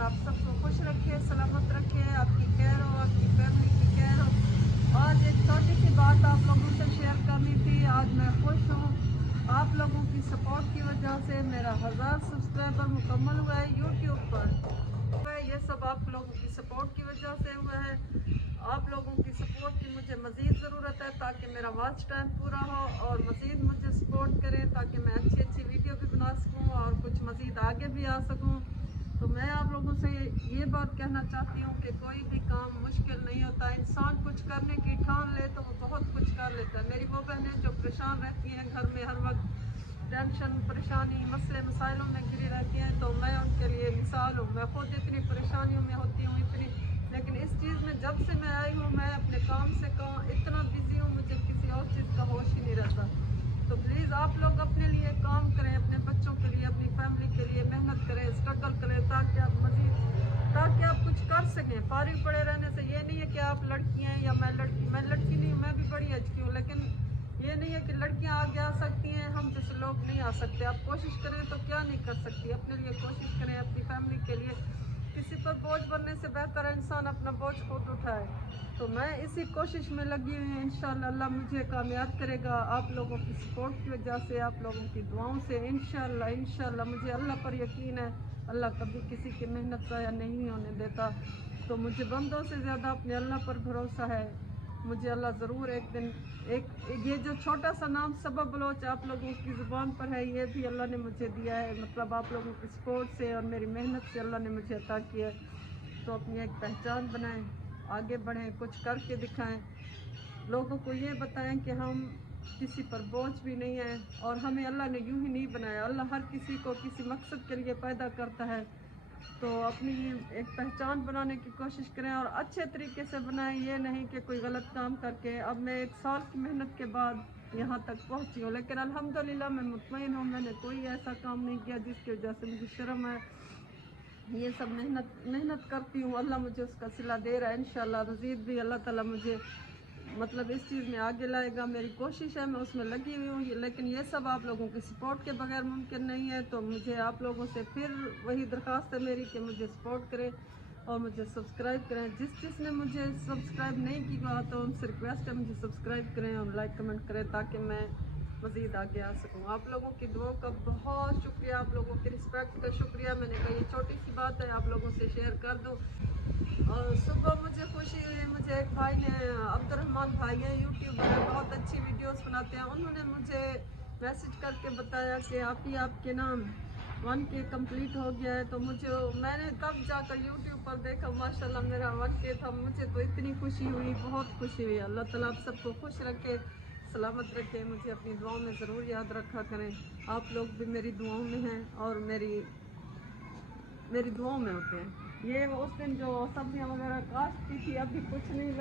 ताला आप सबको खुश रखे, सलामत रखे, आपकी खैर हो, आपकी फैमिली की खैर हो। आज एक छोटी सी बात आप लोगों से शेयर करनी थी। आज मैं खुश हूँ, आप लोगों की सपोर्ट की वजह से मेरा 1000 सब्सक्राइबर मुकम्मल हुआ है यूट्यूब पर। ये सब आप लोगों की सपोर्ट की वजह से हुआ है। आप लोगों की सपोर्ट की मुझे मज़ीद ज़रूरत है ताकि मेरा वॉच टाइम पूरा हो, और मज़ीद मुझे सपोर्ट करें ताकि मैं अच्छी अच्छी वीडियो भी बना सकूं और कुछ मज़ीद आगे भी आ सकूं। तो मैं आप लोगों से ये बात कहना चाहती हूँ कि कोई भी काम मुश्किल नहीं होता। इंसान कुछ करने की ठान ले तो वो बहुत कुछ कर लेता है। मेरी वो बहनें जो परेशान रहती हैं घर में, हर वक्त टेंशन, परेशानी, मसले मसाइलों में घिरी रहती हैं, तो मैं उनके लिए मिसाल हूँ। मैं खुद इतनी परेशानियों में होती हूँ, लेकिन इस चीज़ में जब से मैं आई हूँ, मैं अपने काम से इतना बिजी हूँ, मुझे किसी और चीज़ का होश ही नहीं रहता। तो प्लीज़ आप लोग अपने लिए काम करें, अपने बच्चों के लिए, अपनी फैमिली के लिए मेहनत करें, स्ट्रगल करें ताकि आप कुछ कर सकें। फारिग पड़े रहने से ये नहीं है कि आप लड़की हैं या मैं लड़की नहीं हूँ, मैं भी बड़ी अच्छी हूँ, लेकिन ये नहीं है कि लड़कियां आगे आ सकती हैं, हम जैसे लोग नहीं आ सकते। आप कोशिश करें तो क्या नहीं कर सकती। अपने लिए कोशिश करें, अपनी फैमिली के लिए। किसी पर बोझ बनने से बेहतर है इंसान अपना बोझ खुद उठाए। तो मैं इसी कोशिश में लगी हुई हूँ। इंशाल्लाह अल्लाह मुझे कामयाब करेगा, आप लोगों की सपोर्ट की वजह से, आप लोगों की दुआओं से। इंशाल्लाह मुझे अल्लाह पर यकीन है, अल्लाह कभी किसी की मेहनत ज़ाया नहीं होने देता। तो मुझे बंदों से ज़्यादा अपने अल्लाह पर भरोसा है। मुझे अल्लाह ज़रूर एक दिन ये जो छोटा सा नाम सबब बलोच आप लोगों की ज़ुबान पर है, ये भी अल्लाह ने मुझे दिया है। मतलब आप लोगों की सपोर्ट से और मेरी मेहनत से अल्लाह ने मुझे अता किया है। तो अपनी एक पहचान बनाएं, आगे बढ़ें, कुछ करके दिखाएं, लोगों को ये बताएं कि हम किसी पर बोझ भी नहीं है, और हमें अल्लाह ने यूं ही नहीं बनाया। अल्लाह हर किसी को किसी मकसद के लिए पैदा करता है। तो अपनी एक पहचान बनाने की कोशिश करें और अच्छे तरीके से बनाएं, ये नहीं कि कोई गलत काम करके। अब मैं 1 साल की मेहनत के बाद यहाँ तक पहुँची हूँ, लेकिन अल्हम्दुलिल्लाह मैं मुतमईन हूँ। मैंने कोई ऐसा काम नहीं किया जिसकी वजह से मुझे शर्म है। ये सब मेहनत करती हूँ, अल्लाह मुझे उसका सिला दे रहा है। इंशाल्लाह मज़ीद भी अल्लाह ताला मुझे मतलब इस चीज़ में आगे लाएगा। मेरी कोशिश है, मैं उसमें लगी हुई हूँ, लेकिन ये सब आप लोगों की सपोर्ट के बगैर मुमकिन नहीं है। तो मुझे आप लोगों से फिर वही दरख्वास्त है मेरी कि मुझे सपोर्ट करें और मुझे सब्सक्राइब करें। जिसने मुझे सब्सक्राइब नहीं किया तो उनसे रिक्वेस्ट है मुझे सब्सक्राइब करें और लाइक कमेंट करें ताकि मैं मज़ीद आगे आ सकूँ। आप लोगों की दुआओं का बहुत शुक्रिया, आप लोगों की रिस्पेक्ट का शुक्रिया। मैंने कहा ये छोटी सी बात है, आप लोगों से शेयर कर दूँ। और सुबह मुझे खुशी हुई, मुझे एक भाई ने, अब्दुलरहमान भाई हैं, यूट्यूबर है, बहुत अच्छी वीडियोस बनाते हैं, उन्होंने मुझे मैसेज करके बताया कि आप ही आपके नाम 1K कंप्लीट हो गया है। तो मैंने तब जाकर यूट्यूब पर देखा, माशाल्लाह मेरा 1K था। मुझे तो इतनी खुशी हुई, बहुत खुशी हुई। अल्लाह ताला आप सबको खुश रखे, सलामत रखे। मुझे अपनी दुआओं में ज़रूर याद रखा करें। आप लोग भी मेरी दुआओं में हैं और मेरी दुआओं में होते हैं। ये उस दिन जो सब्जियां वगैरह कास्ट की थी, अभी कुछ नहीं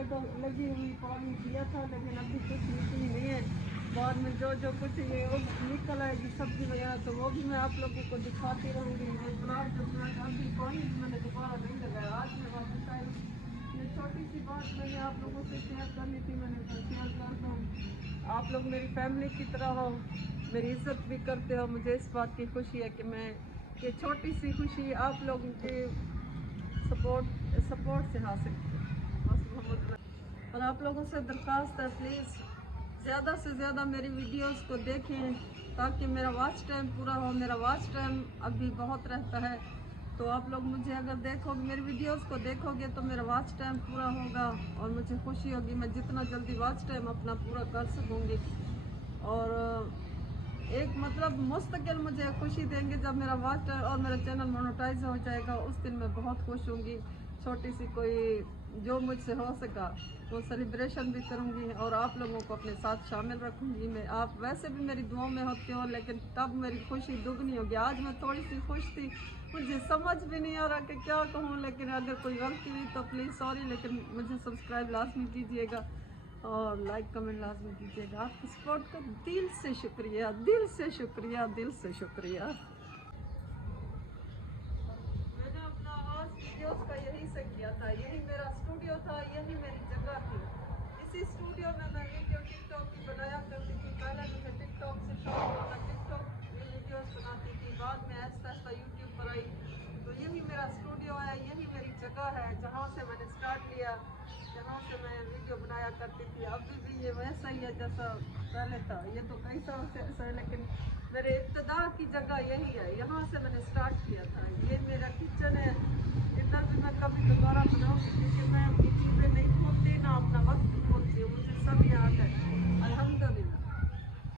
लगी हुई, पानी दिया था लेकिन अभी कुछ निकली नहीं है। बाद में जो कुछ ये निकल आएगी सब्जी वगैरह, तो वो भी मैं आप लोगों को दिखाती रहूँगी। ये प्लाट जो प्लाट अभी पानी भी मैंने दोबारा नहीं लगाया, आज मैं वापस आई हूँ। ये छोटी सी बात मैंने आप लोगों से शेयर करनी थी, मैंने कहा शेयर कर दूँ। आप लोग मेरी फैमिली की तरह हो, मेरी इज्जत भी करते हो। मुझे इस बात की खुशी है कि मैं ये छोटी सी खुशी आप लोगों के सपोर्ट से हासिल की। बस मोहम्मद और आप लोगों से दरख्वास्त है, प्लीज़ ज़्यादा से ज़्यादा मेरी वीडियोस को देखें ताकि मेरा वॉच टाइम पूरा हो। मेरा वॉच टाइम अभी बहुत रहता है, तो आप लोग मुझे अगर देखोगे, मेरी वीडियोस को देखोगे, तो मेरा वॉच टाइम पूरा होगा और मुझे खुशी होगी। मैं जितना जल्दी वॉच टाइम अपना पूरा कर सकूँगी, और एक मतलब मुस्तकिल मुझे खुशी देंगे जब मेरा वॉच और मेरा चैनल मोनेटाइज हो जाएगा। उस दिन मैं बहुत खुश होंगी। छोटी सी कोई जो मुझसे हो सका वो सेलिब्रेशन भी करूंगी और आप लोगों को अपने साथ शामिल रखूंगी। मैं आप वैसे भी मेरी दुआओं में होते हो, लेकिन तब मेरी खुशी दुगनी होगी। आज मैं थोड़ी सी खुश थी, मुझे समझ भी नहीं आ रहा कि क्या कहूँ, लेकिन अगर कोई गलती हुई तो प्लीज़ सॉरी, लेकिन मुझे सब्सक्राइब लाजमी कीजिएगा और लाइक कमेंट लाजमी कीजिएगा। आपकी सपोर्ट का दिल से शुक्रिया, दिल से शुक्रिया, दिल से शुक्रिया। मैंने अपना आगाज वीडियोस का यहीं से किया था, यही मेरा स्टूडियो था, यही मेरी जगह थी। इसी स्टूडियो में मैं टिकटॉक की बनाया करती थी। पहले मुझे टिकटॉक से शौक हुआ, मैं टिकटॉक वीडियोस बनाती थी, बाद में आहिस्ता आहिस्ता यूट्यूब पर आई। तो यही मेरा स्टूडियो जो है यही मेरी जगह है जहाँ से मैंने स्टार्ट लिया, जहाँ से मैं वीडियो बनाया करती थी। अभी भी ये वैसा ही है जैसा पहले था। ये तो कई सालों से ऐसा है, लेकिन मेरे इब्तदा की जगह यही है, यहाँ से मैंने स्टार्ट किया था। ये मेरा किचन